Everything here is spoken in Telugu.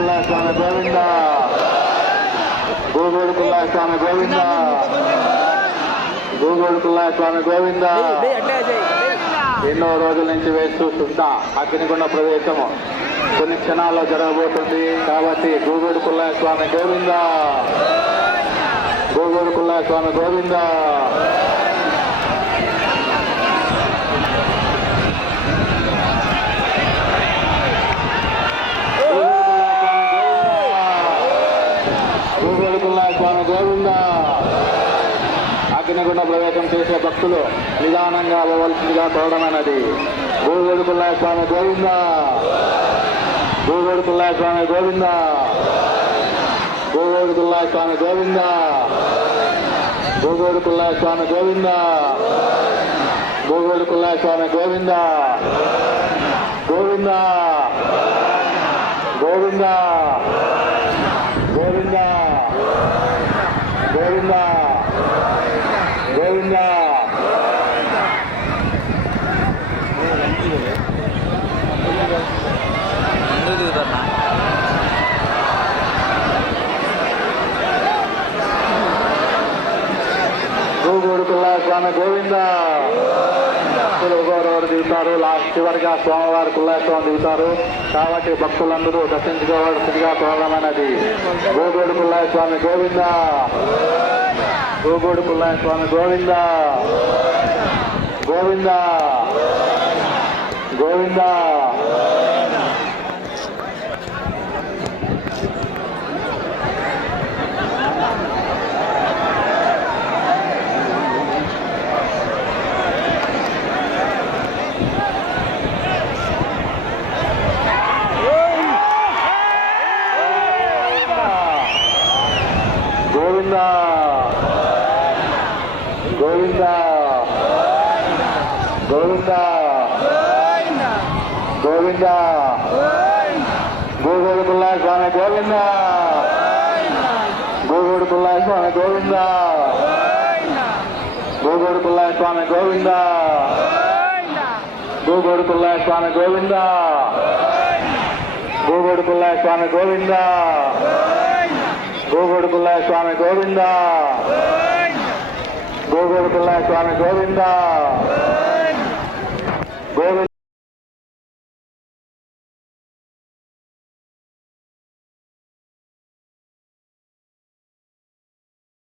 గోవిడుకుల్లా స్వామి గోవింద గోవిడుకుల్లా స్వామి గోవింద గోవిడుకుల్లా స్వామి గోవింద. ఎన్నో రోజుల నుంచి వేస్తూ చూస్తా అగ్నిగుండ ప్రదేశము కొన్ని క్షణాల్లో జరగబోతుంది కాబట్టి గోవిడుకుల్లా స్వామి గోవింద గోవిడుకుల్లా స్వామి గోవింద. గోవిడుకుల్లా స్వామి గోవింద. అగ్నిగుండ ప్రవేశం చేసే భక్తులు నిదానంగా అవ్వవలసిందిగా కోరడమైనది. గోవిడుకుల్లా స్వామి గోవింద గోవిడుకుల్లా స్వామి గోవింద గోవిడుకుల్లా స్వామి గోవింద గోవిడుకుల్లా స్వామి గోవింద గోవిడుకుల్లా స్వామి గోవింద గోవింద గోవింద గోవింద గోవింద గోవింద. గోవిడుకుల్లా స్వామి గోవింద. ఒకరు దిగుతారు, లాస్ట్ చివరిగా స్వామివారి కుల్లాస్వామి దిగుతారు కాబట్టి భక్తులందరూ దర్శించుకోవాల్సిందిగా కోరడమైనది. గోవిడుకుల్లా స్వామి గోవింద గోవిడుకుల్లా స్వామి గోవింద గోవింద గోవింద. గోవింద గోవింద గోవింద గోవింద. గోవిడుకుల్లా స్వామి గోవింద గోవిడుకుల్లా స్వామి గోవింద గోవిడుకుల్లా స్వామి గోవింద గోవిడుకుల్లా స్వామి గోవింద గోవిడుకుల్లా స్వామి గోవింద గోవిడుకుల్లా స్వామి గోవింద గోవిడుకుల్లా స్వామి గోవింద గోవింద.